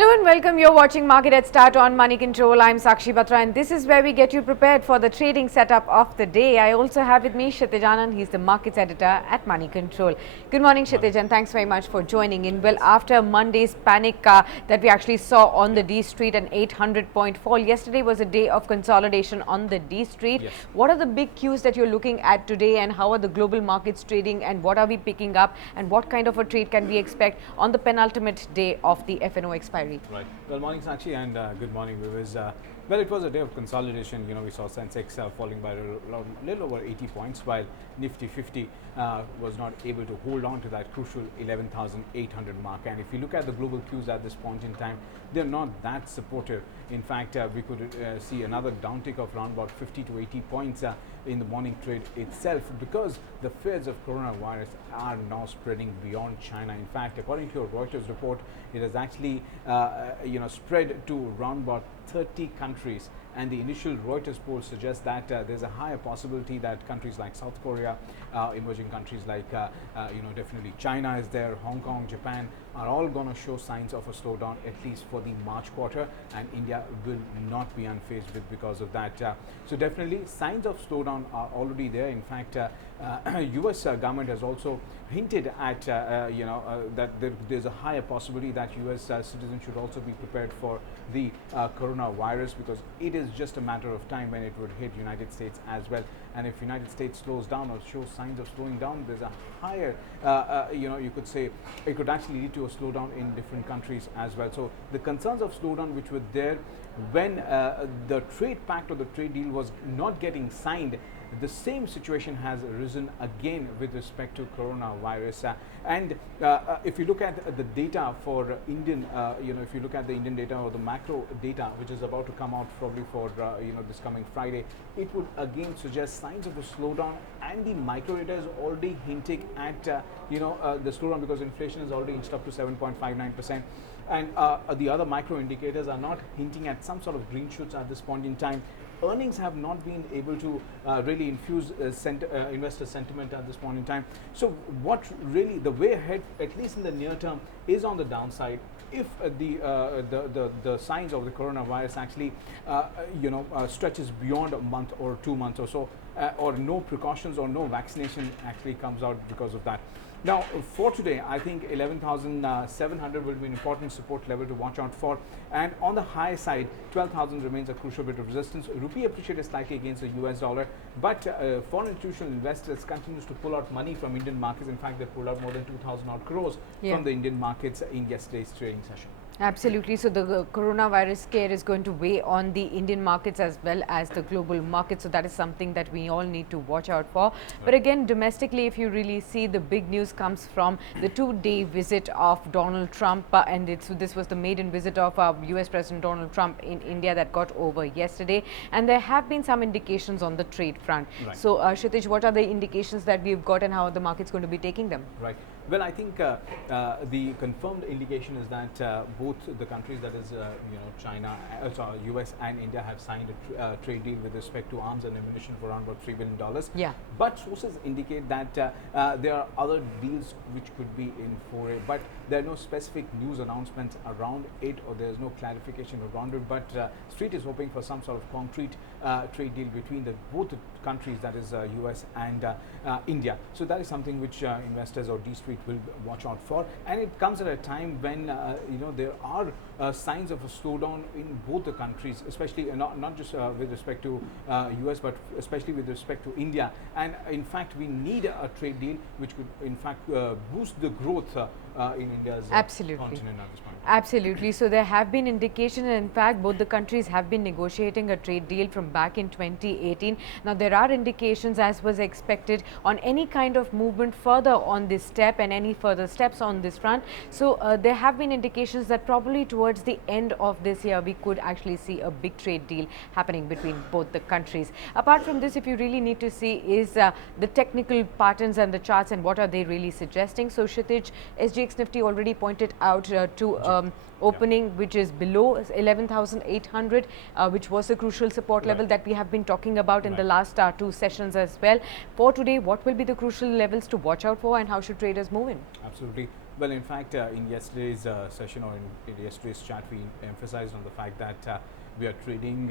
Hello and welcome. You're watching Market Headstart on Moneycontrol. I'm Sakshi Batra and this is where we get you prepared for the trading setup of the day. I also have with me Kshitij Anand. He's the markets editor at Moneycontrol. Good morning, Kshitij, and thanks very much for joining in. Well, after Monday's panic that we actually saw on the D Street, an 800-point fall, yesterday was a day of consolidation on the D Street. Yes. What are the big cues that you're looking at today, and how are the global markets trading, and what are we picking up, and what kind of a trade can we expect on the penultimate day of the FNO expiry? Right. Well, morning Sakshi and good morning viewers. Well, it was a day of consolidation. You know, we saw Sensex falling by a little over 80 points, while Nifty 50 was not able to hold on to that crucial 11,800 mark. And if you look at the global cues at this point in time, they're not that supportive. In fact, we could see another downtick of around about 50 to 80 points in the morning trade itself, because the fears of coronavirus are now spreading beyond China. In fact, according to a Reuters report, it has actually spread to around about 30 countries, and the initial Reuters poll suggests that there's a higher possibility that countries like South Korea, emerging countries like definitely China is there, Hong Kong, Japan are all going to show signs of a slowdown, at least for the March quarter, and India will not be unfazed with because of that. So definitely signs of slowdown are already there. In fact, US government has also hinted at that there's a higher possibility that US citizens should also be prepared for the coronavirus, because it is just a matter of time when it would hit United States as well. And if United States slows down or shows signs of slowing down, there's a higher you could say it could actually lead to a slowdown in different countries as well. So the concerns of slowdown which were there when the trade pact or the trade deal was not getting signed, the same situation has arisen again with respect to coronavirus. And if you look at the data for Indian, if you look at the Indian data or the macro data, which is about to come out probably for this coming Friday, it would again suggest signs of a slowdown, and the micro data is already hinting at the slowdown, because inflation is already inched up to 7.59%. And the other micro indicators are not hinting at some sort of green shoots at this point in time. Earnings have not been able to really infuse investor sentiment at this point in time. So what really the way ahead, at least in the near term, is on the downside if the signs of the coronavirus actually stretches beyond a month or 2 months or so, or no precautions or no vaccination actually comes out because of that. Now, for today, I think 11,700 will be an important support level to watch out for. And on the high side, 12,000 remains a crucial bit of resistance. Rupee appreciated slightly against the US dollar, but foreign institutional investors continues to pull out money from Indian markets. In fact, they pulled out more than 2,000 odd crores from the Indian markets in yesterday's trading session. Absolutely. So the coronavirus scare is going to weigh on the Indian markets as well as the global markets. So that is something that we all need to watch out for. But again, domestically, if you really see, the big news comes from the 2-day visit of Donald Trump. And this was the maiden visit of US President Donald Trump in India that got over yesterday. And there have been some indications on the trade front. Right. So Kshitij, what are the indications that we've got, and how are the markets going to be taking them? Right. Well, I think the confirmed indication is that both the countries, that is, China, US and India, have signed a trade deal with respect to arms and ammunition for around about $3 billion. Yeah. But sources indicate that there are other deals which could be in foray, but there are no specific news announcements around it, or there is no clarification around it. But Street is hoping for some sort of concrete trade deal between both the countries, that is US and India. So that is something which investors or D Street will watch out for, and it comes at a time when there are signs of a slowdown in both the countries, especially not just with respect to US, but especially with respect to India. And in fact, we need a trade deal which could in fact boost the growth in India's continent at this point. Absolutely. So there have been indications, and in fact both the countries have been negotiating a trade deal from back in 2018. Now there are indications, as was expected, on any kind of movement further on this step and any further steps on this front. So there have been indications that probably towards the end of this year we could actually see a big trade deal happening between both the countries. Apart from this, if you really need to see is the technical patterns and the charts, and what are they really suggesting. So Kshitij, SGX Nifty already pointed out to opening which is below 11,800, which was a crucial support level. level that we have been talking about in the Right. last 2 sessions as well. For today, what will be the crucial levels to watch out for, and how should traders move in? Absolutely. Well, in fact, in yesterday's session or in yesterday's chat, we emphasized on the fact that we are trading,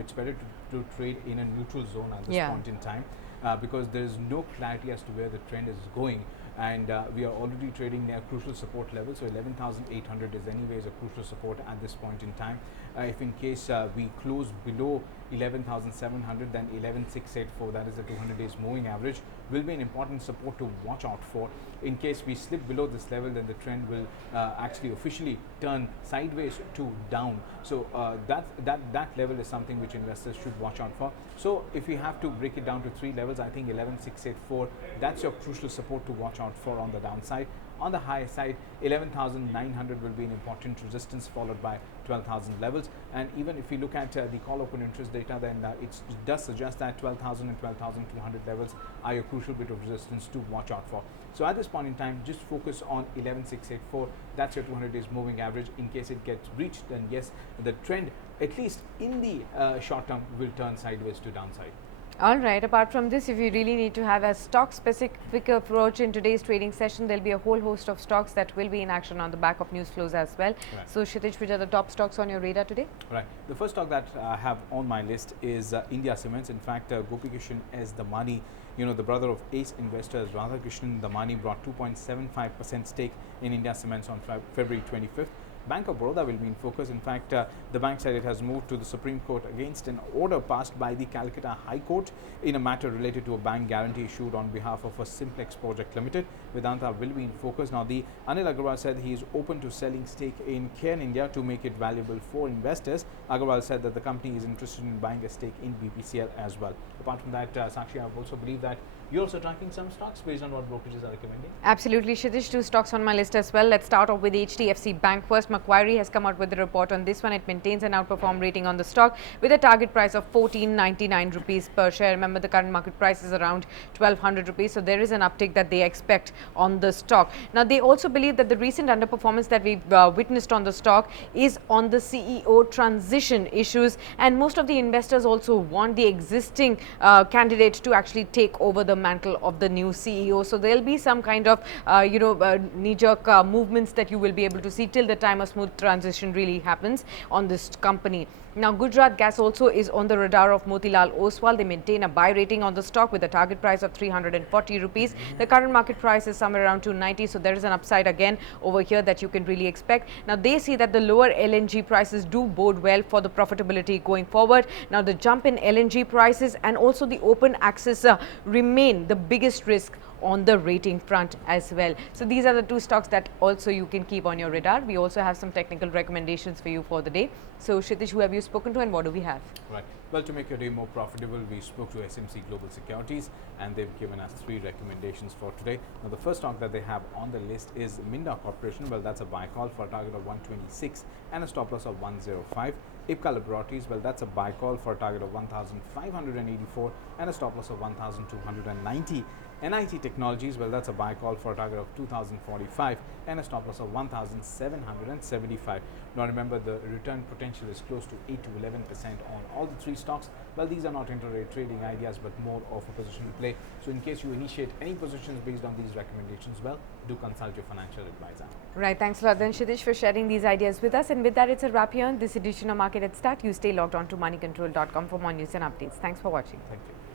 it's better to trade in a neutral zone at this Yeah. point in time because there is no clarity as to where the trend is going. And we are already trading near crucial support level. So 11,800 is anyways a crucial support at this point in time. If in case we close below 11,700, then 11,684, that is the 200 days moving average, will be an important support to watch out for. In case we slip below this level, then the trend will actually officially turn sideways to down. So that level is something which investors should watch out for. So if we have to break it down to 3 levels, I think 11,684, that's your crucial support to watch out for on the downside. On the high side, 11,900 will be an important resistance, followed by 12,000 levels. And even if we look at the call open interest data, then it does suggest that 12,000 and 12,200 levels are a crucial bit of resistance to watch out for. So at this point in time, just focus on 11,684. That's your 200 days moving average. In case it gets breached, then yes, the trend, at least in the short term, will turn sideways to downside. All right. Apart from this, if you really need to have a stock-specific approach in today's trading session, there'll be a whole host of stocks that will be in action on the back of news flows as well. Right. So, Kshitij, which are the top stocks on your radar today? Right. The first stock that I have on my list is India Cements. In fact, Gopi Kishan as the money, the brother of ace investors Radhakrishnan Damani brought 2.75% stake in India Cements on February 25th. Bank of Baroda will be in focus. In fact, the bank said it has moved to the Supreme Court against an order passed by the Calcutta High Court in a matter related to a bank guarantee issued on behalf of a Simplex Project Limited. Vedanta will be in focus. Now, the Anil Agarwal said he is open to selling stake in Cairn India to make it valuable for investors. Agarwal said that the company is interested in buying a stake in BPCL as well. Apart from that, Sakshi, I also believe that you're also tracking some stocks based on what brokerages are recommending. Absolutely, Kshitij. 2 stocks on my list as well. Let's start off with HDFC Bank first. Macquarie has come out with a report on this one. It maintains an outperform rating on the stock with a target price of 14.99 rupees per share. Remember, the current market price is around 1,200 rupees. So there is an uptick that they expect on the stock. Now, they also believe that the recent underperformance that we've witnessed on the stock is on the CEO transition issues, and most of the investors also want the existing candidate to actually take over the mantle of the new CEO. So there'll be some kind of knee-jerk movements that you will be able to see till the time a smooth transition really happens on this company. Now, Gujarat Gas also is on the radar of Motilal Oswal. They maintain a buy rating on the stock with a target price of 340 rupees. The current market price is somewhere around 290, so there is an upside again over here that you can really expect. Now, they see that the lower LNG prices do bode well for the profitability going forward. Now, the jump in LNG prices and also the open access remain the biggest risk on the rating front as well. So these are the 2 stocks that also you can keep on your radar. We also have some technical recommendations for you for the day. So Kshitij, who have you spoken to and what do we have? Right. Well, to make your day more profitable, we spoke to SMC Global Securities and they've given us 3 recommendations for today. Now, the first stock that they have on the list is Minda Corporation. Well, that's a buy call for a target of 126 and a stop loss of 105. Ipca Laboratories, well, that's a buy call for a target of 1,584 and a stop loss of 1,290. NIIT Technologies, well, that's a buy call for a target of 2,045 and a stop loss of 1,775. Now, remember, the return potential is close to 8 to 11% on all the 3 stocks. Well, these are not intraday trading ideas, but more of a position play. So, in case you initiate any positions based on these recommendations, well, do consult your financial advisor. Right. Thanks a lot then, Kshitij, for sharing these ideas with us. And with that, it's a wrap here on this edition of Market at Start. You stay logged on to moneycontrol.com for more news and updates. Thanks for watching. Thank you.